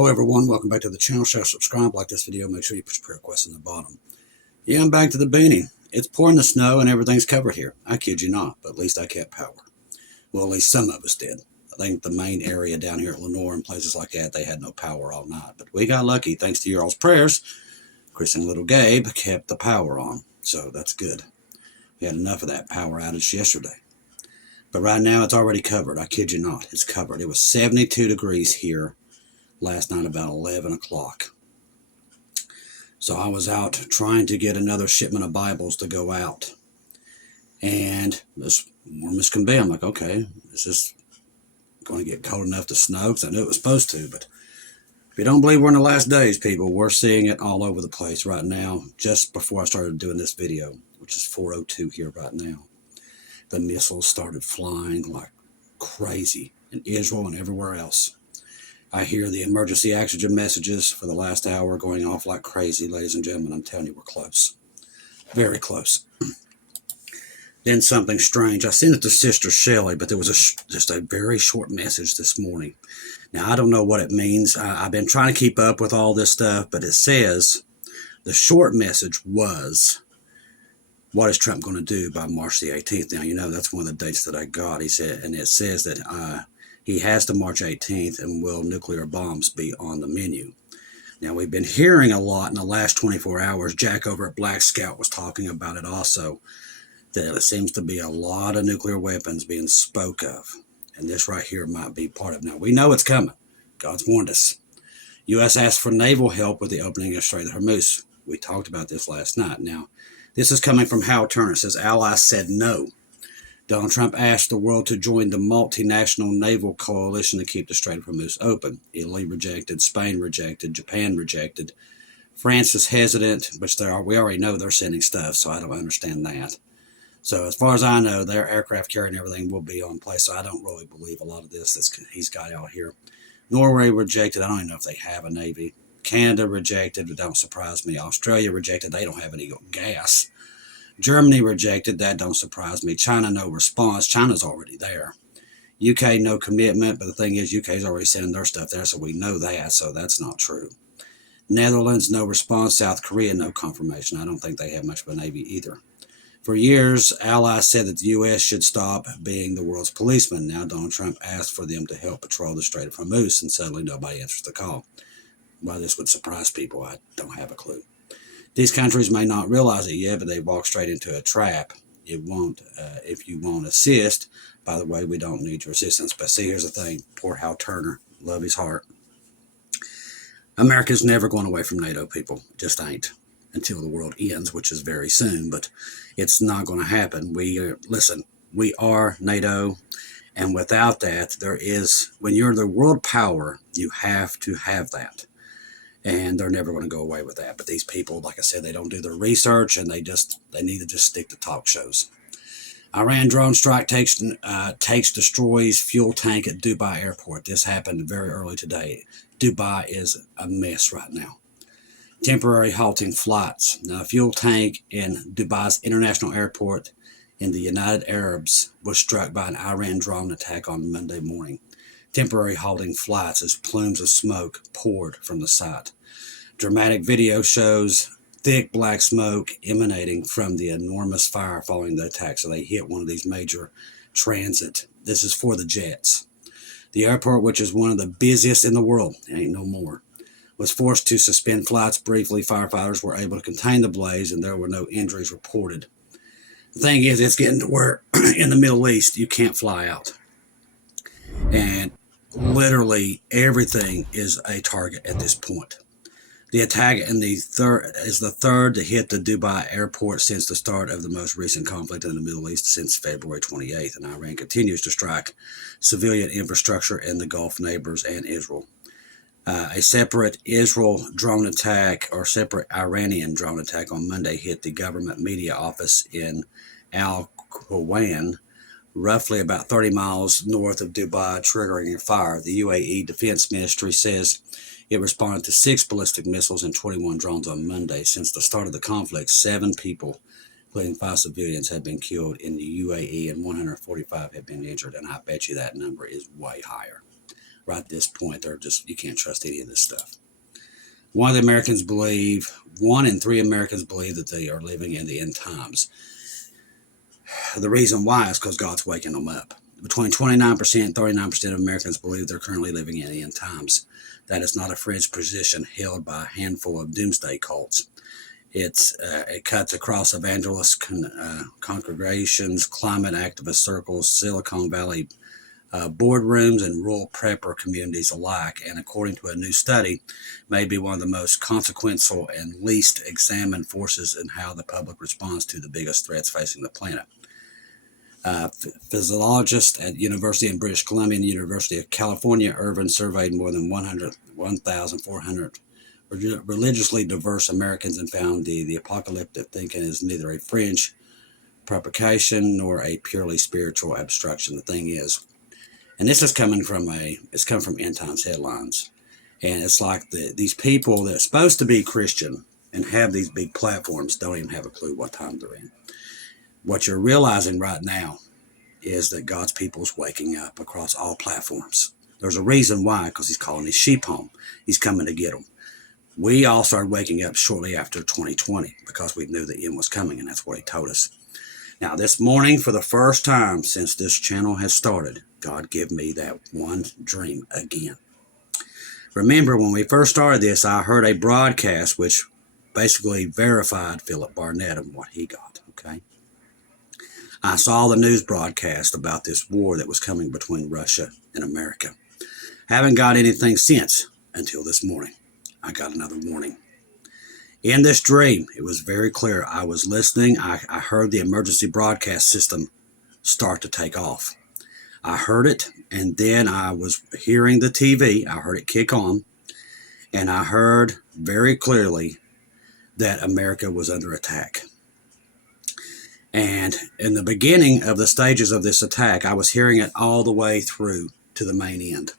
Hello everyone, welcome back to the channel. Share, subscribe, like this video, make sure you put your prayer requests in the bottom. Yeah, I'm back to the beanie. It's pouring the snow and everything's covered here. I kid you not, but at least I kept power. Well, at least some of us did. I think the main area down here at Lenore and places like that, they had no power all night. But we got lucky, thanks to your all's prayers. Chris and little Gabe kept the power on, so that's good. We had enough of that power outage yesterday. But right now it's already covered. I kid you not, it's covered. It was 72 degrees here last night about 11 o'clock. So I was out trying to get another shipment of Bibles to go out. And as warm as can be, I'm like, okay, is this going to get cold enough to snow? Because I knew it was supposed to. But if you don't believe we're in the last days, people, we're seeing it all over the place right now. Just before I started doing this video, which is 4:02 here right now, the missiles started flying like crazy in Israel and everywhere else. I hear the emergency oxygen messages for the last hour going off like crazy, ladies and gentlemen. I'm telling you, we're close. Very close. Then something strange. I sent it to Sister Shelley, but there was just a very short message this morning. Now, I don't know what it means. I've been trying to keep up with all this stuff, but it says the short message was, what is Trump going to do by March the 18th? Now, you know, that's one of the dates that I got. He said, and it says that he has to March 18th, and will nuclear bombs be on the menu? Now, we've been hearing a lot in the last 24 hours. Jack over at Black Scout was talking about it also, that it seems to be a lot of nuclear weapons being spoke of. And this right here might be part of it. Now, we know it's coming. God's warned us. U.S. asked for naval help with the opening of Strait of Hormuz. We talked about this last night. Now, this is coming from Howard Turner. It says, allies said no. Donald Trump asked the world to join the multinational naval coalition to keep the Strait of Hormuz open. Italy rejected, Spain rejected, Japan rejected. France is hesitant, which we already know they're sending stuff, so I don't understand that. So as far as I know, their aircraft carrying everything will be on place, so I don't really believe a lot of this that he's got out here. Norway rejected. I don't even know if they have a navy. Canada rejected. It don't surprise me. Australia rejected. They don't have any gas. Germany rejected. That don't surprise me. China, no response. China's already there. UK, no commitment. But the thing is, UK's already sending their stuff there, so we know that. So that's not true. Netherlands, no response. South Korea, no confirmation. I don't think they have much of a navy either. For years, allies said that the U.S. should stop being the world's policeman. Now Donald Trump asked for them to help patrol the Strait of Hormuz, and suddenly nobody answers the call. Why this would surprise people, I don't have a clue. These countries may not realize it yet, but they walk straight into a trap. It won't, if you won't assist. By the way, we don't need your assistance. But see, here's the thing. Poor Hal Turner. Love his heart. America's never going away from NATO, people. Just ain't. Until the world ends, which is very soon. But it's not going to happen. Listen, we are NATO. And without that, when you're the world power, you have to have that. And they're never going to go away with that. But these people, like I said, they don't do their research, and they need to just stick to talk shows. Iran drone strike destroys fuel tank at Dubai airport. This happened very early today. Dubai is a mess right now. Temporary halting flights. Now, a fuel tank in Dubai's international airport in the United Arabs was struck by an Iran drone attack on Monday morning. Temporary halting flights as plumes of smoke poured from the site. Dramatic video shows thick black smoke emanating from the enormous fire following the attack. So they hit one of these major transit. This is for the jets. The airport, which is one of the busiest in the world, ain't no more, was forced to suspend flights briefly. Firefighters were able to contain the blaze, and there were no injuries reported. The thing is, it's getting to where in the Middle East, you can't fly out. And literally everything is a target at this point. The attack is the third to hit the Dubai airport since the start of the most recent conflict in the Middle East since February 28th. And Iran continues to strike civilian infrastructure in the Gulf neighbors and Israel. A separate Iranian drone attack on Monday hit the government media office in Al-Quwan, roughly about 30 miles north of Dubai, triggering a fire. The UAE Defense Ministry says it responded to 6 ballistic missiles and 21 drones on Monday. Since the start of the conflict, 7 people, including 5 civilians, have been killed in the UAE and 145 have been injured, and I bet you that number is way higher. right at this point, you can't trust any of this stuff. 1 in 3 Americans believe that they are living in the end times. The reason why is because God's waking them up. Between 29% and 39% of Americans believe they're currently living in the end times. That is not a fringe position held by a handful of doomsday cults. It cuts across evangelist congregations, climate activist circles, Silicon Valley boardrooms, and rural prepper communities alike, and according to a new study, may be one of the most consequential and least examined forces in how the public responds to the biggest threats facing the planet. Physiologists at University in British Columbia and University of California, Irvine, surveyed more than 1,400 religiously diverse Americans and found the apocalyptic thinking is neither a fringe provocation nor a purely spiritual obstruction. The thing is, and this is coming from End Times headlines, and it's like these people that are supposed to be Christian and have these big platforms don't even have a clue what time they're in. What you're realizing right now is that God's people's waking up across all platforms. There's a reason why, because he's calling his sheep home. He's coming to get them. We all started waking up shortly after 2020 because we knew the end was coming, and that's what he told us. Now, this morning, for the first time since this channel has started, God gave me that one dream again. Remember, when we first started this, I heard a broadcast which basically verified Philip Barnett and what he got, okay? I saw the news broadcast about this war that was coming between Russia and America. Haven't got anything since until this morning. I got another warning. In this dream, it was very clear. I was listening. I heard the emergency broadcast system start to take off. I heard it, and then I was hearing the TV. I heard it kick on, and I heard very clearly that America was under attack. And in the beginning of the stages of this attack, I was hearing it all the way through to the main end.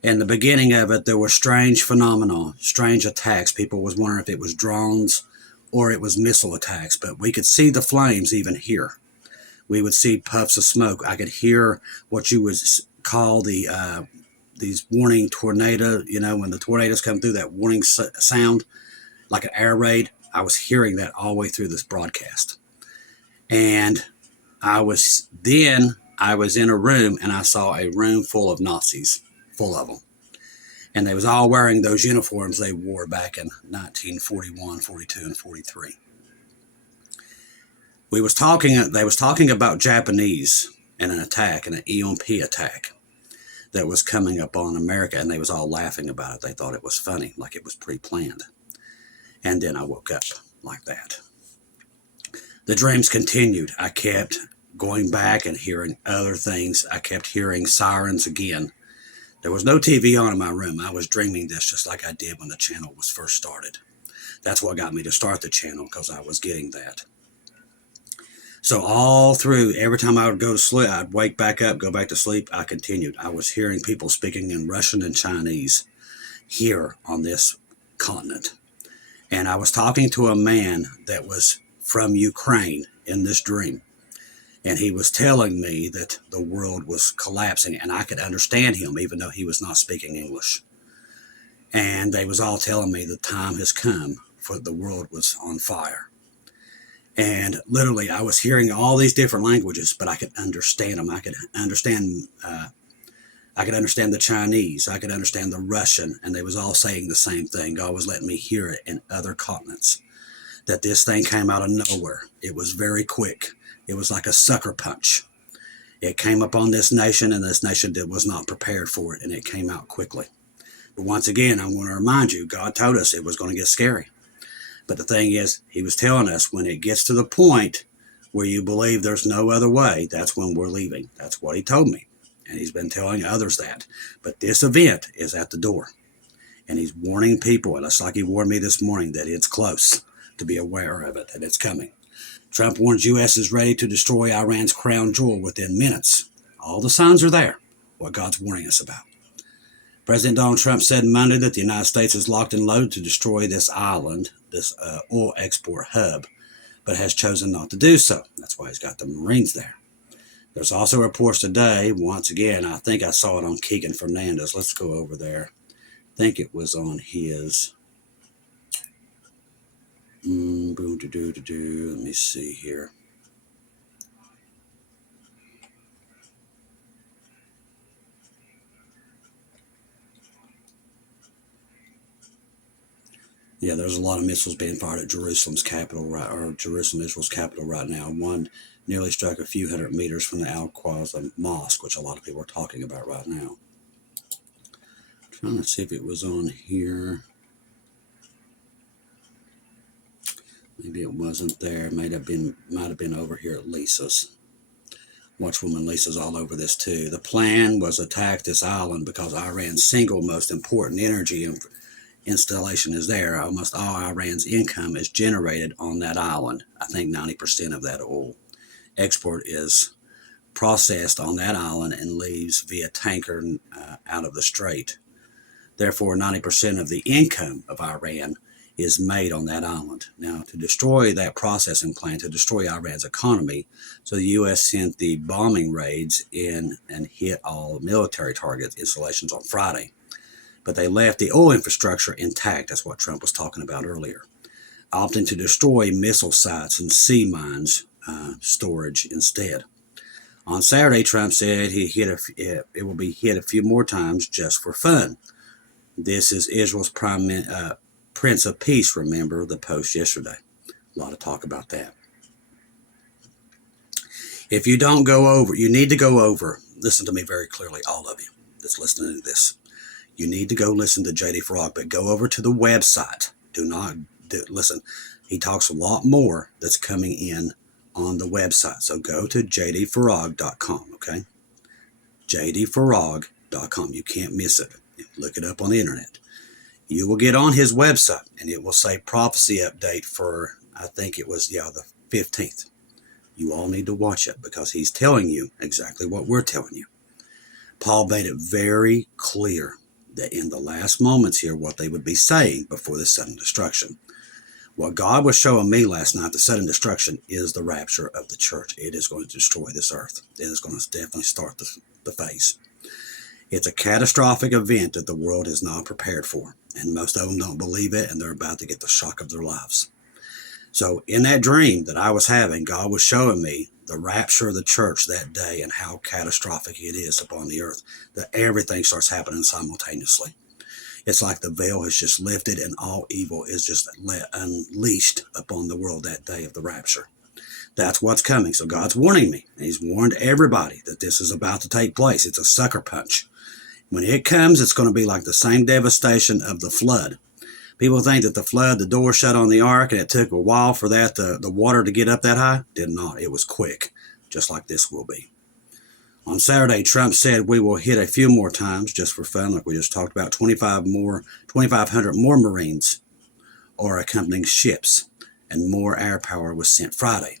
In the beginning of it, there were strange phenomena, strange attacks. People was wondering if it was drones or it was missile attacks, but we could see the flames even here. We would see puffs of smoke. I could hear what you would call these warning tornado, when the tornadoes come through, that warning sound, like an air raid. I was hearing that all the way through this broadcast. And I was in a room, and I saw a room full of Nazis, full of them. And they was all wearing those uniforms they wore back in 1941, 42, and 43. They was talking about Japanese and an attack, an EMP attack that was coming up on America, and they was all laughing about it. They thought it was funny, like it was pre-planned. And then I woke up like that. The dreams continued. I kept going back and hearing other things. I kept hearing sirens again. There was no TV on in my room. I was dreaming this just like I did when the channel was first started. That's what got me to start the channel, because I was getting that. So all through, every time I would go to sleep, I'd wake back up, go back to sleep, I continued. I was hearing people speaking in Russian and Chinese here on this continent. And I was talking to a man that was from Ukraine in this dream. And he was telling me that the world was collapsing, and I could understand him even though he was not speaking English. And they was all telling me the time has come for the world was on fire. And literally I was hearing all these different languages, but I could understand them. I could understand the Chinese. I could understand the Russian, and they was all saying the same thing. God was letting me hear it in other continents, that this thing came out of nowhere. It was very quick. It was like a sucker punch. It came upon this nation, and this nation was not prepared for it, and it came out quickly. But once again, I want to remind you, God told us it was going to get scary. But the thing is, he was telling us when it gets to the point where you believe there's no other way, that's when we're leaving. That's what he told me. And he's been telling others that. But this event is at the door. And he's warning people, and it's like he warned me this morning, that it's close, to be aware of it, and it's coming. Trump warns U.S. is ready to destroy Iran's crown jewel within minutes. All the signs are there, what God's warning us about. President Donald Trump said Monday that the United States is locked and loaded to destroy this island, this oil export hub, but has chosen not to do so. That's why he's got the Marines there. There's also reports today, once again, I think I saw it on Keegan Fernandez. Let's go over there. I think it was on his. Let me see here. Yeah, there's a lot of missiles being fired at Jerusalem's capital, Jerusalem, Israel's capital right now. One nearly struck a few hundred meters from the Al-Aqsa Mosque, which a lot of people are talking about right now. I'm trying to see if it was on here. Maybe it wasn't there. Might have been over here at Lisa's. Watchwoman Lisa's all over this too. The plan was to attack this island because Iran's single most important energy installation is there. Almost all Iran's income is generated on that island. I think 90% of that oil export is processed on that island and leaves via tanker out of the strait. Therefore, 90% of the income of Iran is made on that island. Now, to destroy that processing plant, to destroy Iran's economy, so the U.S. sent the bombing raids in and hit all military target installations on Friday. But they left the oil infrastructure intact. That's what Trump was talking about earlier, opting to destroy missile sites and sea mines storage instead. On Saturday, Trump said it will be hit a few more times just for fun. This is Israel's Prince of Peace, remember the post yesterday. A lot of talk about that. If you don't go over, you need to go over, listen to me very clearly, all of you that's listening to this. You need to go listen to J.D. Farag, but go over to the website. Listen, he talks a lot more that's coming in on the website. So go to jdfarag.com, okay? jdfarag.com. You can't miss it. Look it up on the internet. You will get on his website, and it will say prophecy update for, I think it was, the 15th. You all need to watch it because he's telling you exactly what we're telling you. Paul made it very clear that in the last moments here, what they would be saying before the sudden destruction. What God was showing me last night, the sudden destruction, is the rapture of the church. It is going to destroy this earth. It is going to definitely start the phase. It's a catastrophic event that the world is not prepared for. And most of them don't believe it, and they're about to get the shock of their lives. So in that dream that I was having, God was showing me the rapture of the church that day and how catastrophic it is upon the earth, that everything starts happening simultaneously. It's like the veil has just lifted and all evil is just unleashed upon the world that day of the rapture. That's what's coming. So God's warning me. And he's warned everybody that this is about to take place. It's a sucker punch. When it comes, it's going to be like the same devastation of the flood. People think that the flood, the door shut on the ark, and it took a while for that the water to get up that high. Did not. It was quick, just like this will be. On Saturday, Trump said we will hit a few more times just for fun, like we just talked about. 2,500 more Marines or accompanying ships, and more air power was sent Friday,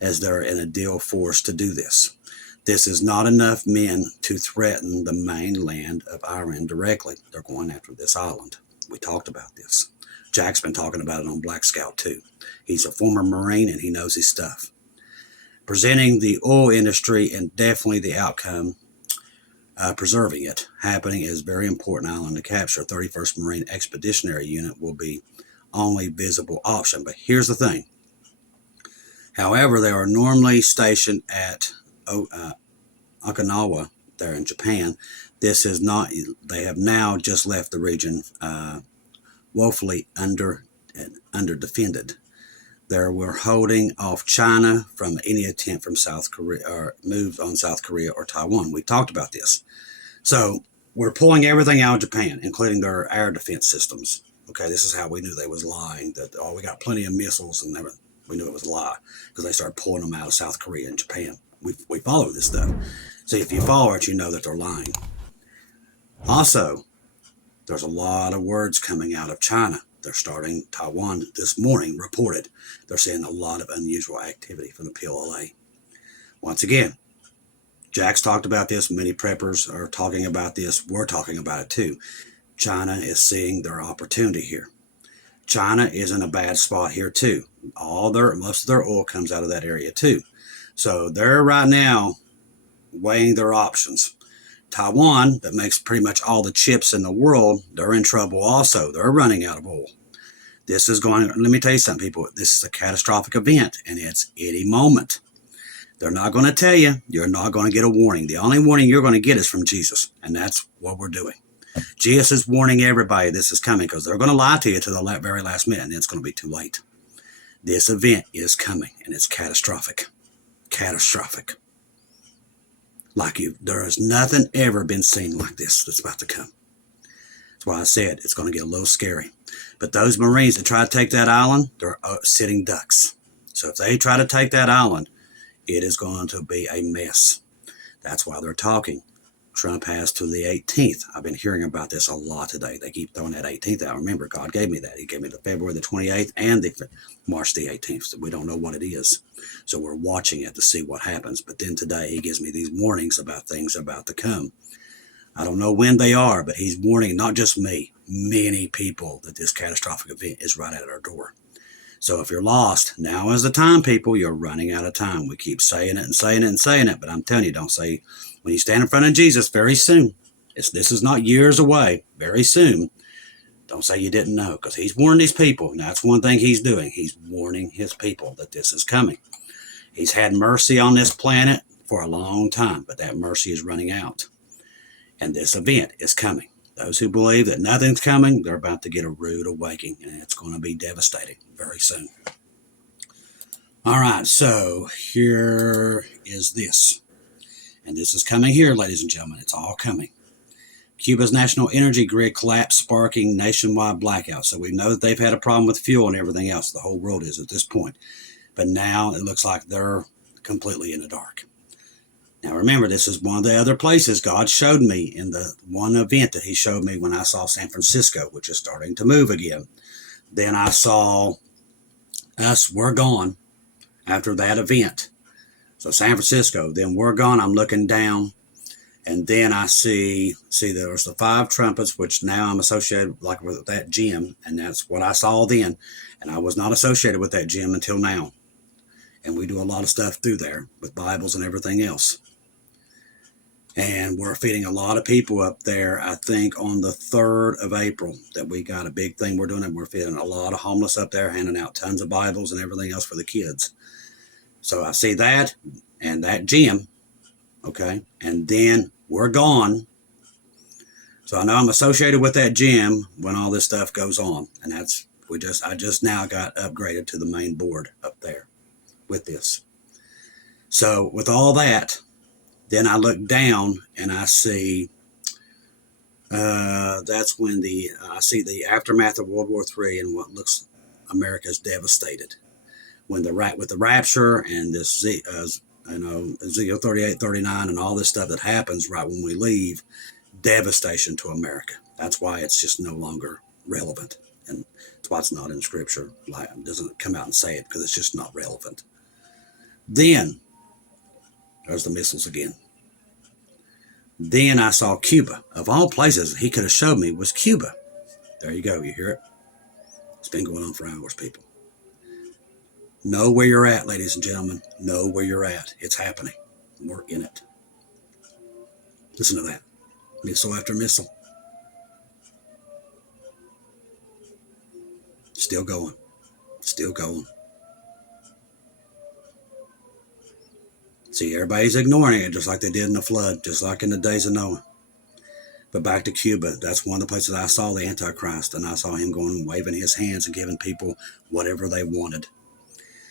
as they're in a deal force to do this. This is not enough men to threaten the mainland of Iran directly. They're going after this island. We talked about this. Jack's been talking about it on Black Scout too. He's a former Marine and he knows his stuff. Presenting the oil industry and definitely the outcome, preserving it, happening is a very important island to capture. 31st Marine Expeditionary Unit will be only visible option. But here's the thing. However, they are normally stationed at Okinawa there in Japan. This is not, they have now just left the region woefully under defended. They were holding off China from any attempt from South Korea or moves on South Korea or Taiwan. We talked about this. So we're pulling everything out of Japan, including their air defense systems. Okay, this is how we knew they was lying, that, we got plenty of missiles and everything. We knew it was a lie because they started pulling them out of South Korea and Japan. We follow this stuff. So if you follow it, you know that they're lying. Also, there's a lot of words coming out of China. They're starting, Taiwan this morning reported, they're seeing a lot of unusual activity from the PLA. Once again, Jack's talked about this. Many preppers are talking about this. We're talking about it too. China is seeing their opportunity here. China is in a bad spot here too. Most of their oil comes out of that area too. So they're right now weighing their options. Taiwan, that makes pretty much all the chips in the world, they're in trouble also. They're running out of oil. This is going, let me tell you something, people. This is a catastrophic event, and it's any moment. They're not going to tell you. You're not going to get a warning. The only warning you're going to get is from Jesus, and that's what we're doing. Jesus is warning everybody this is coming, because they're going to lie to you to the very last minute, and it's going to be too late. This event is coming, and it's catastrophic. Catastrophic. There has nothing ever been seen like this that's about to come. That's why I said it's going to get a little scary. But those Marines that try to take that island, they're sitting ducks. So if they try to take that island, it is going to be a mess. That's why they're talking. Trump has to the 18th. I've been hearing about this a lot today. They keep throwing that 18th out. Remember, God gave me that. He gave me the February the 28th and the March the 18th. So we don't know what it is. So we're watching it to see what happens. But then today he gives me these warnings about things about to come. I don't know when they are, but he's warning not just me, many people, that this catastrophic event is right at our door. So if you're lost, now is the time, people. You're running out of time. We keep saying it and saying it and saying it, but I'm telling you, don't say, when you stand in front of Jesus very soon, this is not years away, very soon, don't say you didn't know, because he's warned these people. And that's one thing he's doing. He's warning his people that this is coming. He's had mercy on this planet for a long time, but that mercy is running out. And this event is coming. Those who believe that nothing's coming, they're about to get a rude awakening, and it's going to be devastating very soon. All right, so here is this. And this is coming here, ladies and gentlemen. It's all coming. Cuba's national energy grid collapse, sparking nationwide blackout. So we know that they've had a problem with fuel and everything else. The whole world is at this point. But now it looks like they're completely in the dark. Now remember, this is one of the other places God showed me in the one event that he showed me when I saw San Francisco, which is starting to move again. Then I saw us, we're gone after that event. So San Francisco, then we're gone. I'm looking down, and then I see there's the 5 trumpets, which now I'm associated like with that gym, and that's what I saw then. And I was not associated with that gym until now. And we do a lot of stuff through there with Bibles and everything else. And we're feeding a lot of people up there. I think on the 3rd of April that we got a big thing we're doing, and we're feeding a lot of homeless up there, handing out tons of Bibles and everything else for the kids. So I see that and that gym, okay, and then we're gone. So I know I'm associated with that gym when all this stuff goes on, and I just now got upgraded to the main board up there with this. So with all that, then I look down and I see that's when I see the aftermath of World War III and what looks America's devastated. When with the Rapture and this Ezekiel 38, 39 and all this stuff that happens right when we leave, devastation to America. That's why it's just no longer relevant. And that's why it's not in Scripture. It doesn't come out and say it because it's just not relevant. Then, there's the missiles again. Then I saw Cuba. Of all places he could have showed me was Cuba. There you go. You hear it? It's been going on for hours, people. Know where you're at, ladies and gentlemen. Know where you're at. It's happening. We're in it. Listen to that. Missile after missile. Still going. Still going. See, everybody's ignoring it just like they did in the flood, just like in the days of Noah. But back to Cuba, that's one of the places I saw the Antichrist, and I saw him going and waving his hands and giving people whatever they wanted.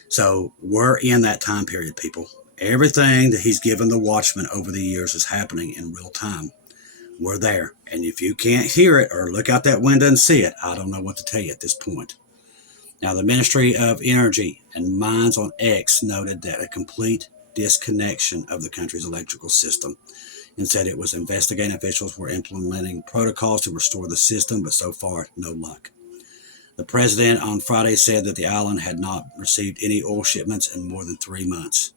So we're in that time period, people. Everything that he's given the watchman over the years is happening in real time. We're there. And if you can't hear it or look out that window and see it, I don't know what to tell you at this point. Now, the Ministry of Energy and Mines on X noted that a complete disconnection of the country's electrical system and said it was investigating officials were implementing protocols to restore the system, but so far, no luck. The president on Friday said that the island had not received any oil shipments in more than 3 months.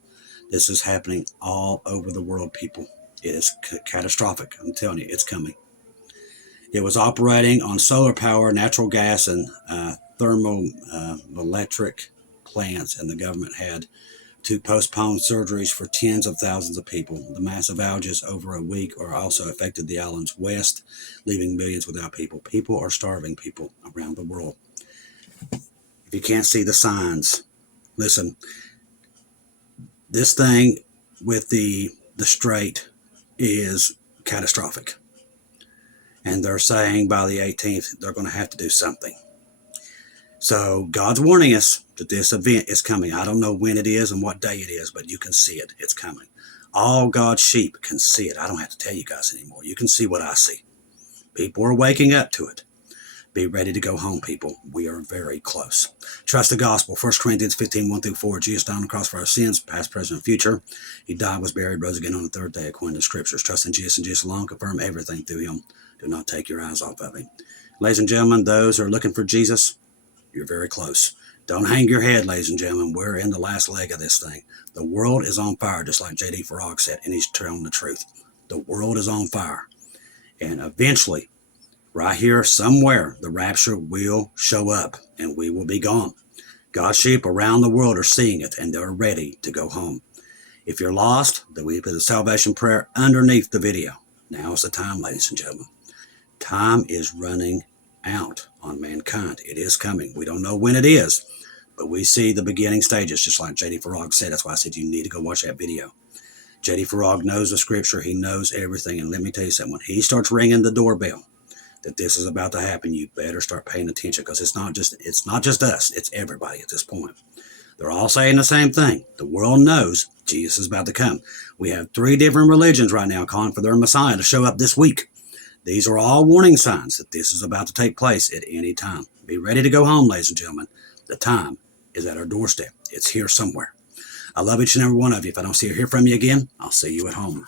This is happening all over the world, people. It is catastrophic. I'm telling you, it's coming. It was operating on solar power, natural gas, and thermoelectric plants, and the government had to postpone surgeries for tens of thousands of people. The massive outages over a week are also affected the islands west, leaving millions without people. People are starving, people around the world. If you can't see the signs, listen, this thing with the strait is catastrophic. And they're saying by the 18th, they're going to have to do something. So God's warning us that this event is coming. I don't know when it is and what day it is, but you can see it. It's coming. All God's sheep can see it. I don't have to tell you guys anymore. You can see what I see. People are waking up to it. Be ready to go home, people. We are very close. Trust the gospel. 1 Corinthians 15, 1-4. Jesus died on the cross for our sins, past, present, and future. He died, was buried, rose again on the third day, according to the scriptures. Trust in Jesus and Jesus alone. Confirm everything through him. Do not take your eyes off of him. Ladies and gentlemen, those who are looking for Jesus, you're very close. Don't hang your head, ladies and gentlemen. We're in the last leg of this thing. The world is on fire, just like J.D. Farag said, and he's telling the truth. The world is on fire. And eventually, right here somewhere, the rapture will show up and we will be gone. God's sheep around the world are seeing it and they're ready to go home. If you're lost, then we put the salvation prayer underneath the video. Now is the time, ladies and gentlemen. Time is running out on mankind. It is coming. We don't know when it is, but we see the beginning stages, just like J.D. Farag said. That's why I said you need to go watch that video. J.D. Farag knows the scripture. He knows everything. And let me tell you something. When he starts ringing the doorbell that this is about to happen, you better start paying attention, because it's not just us. It's everybody at this point. They're all saying the same thing. The world knows Jesus is about to come. We have 3 different religions right now calling for their Messiah to show up this week. These are all warning signs that this is about to take place at any time. Be ready to go home, ladies and gentlemen. The time is at our doorstep. It's here somewhere. I love each and every one of you. If I don't see or hear from you again, I'll see you at home.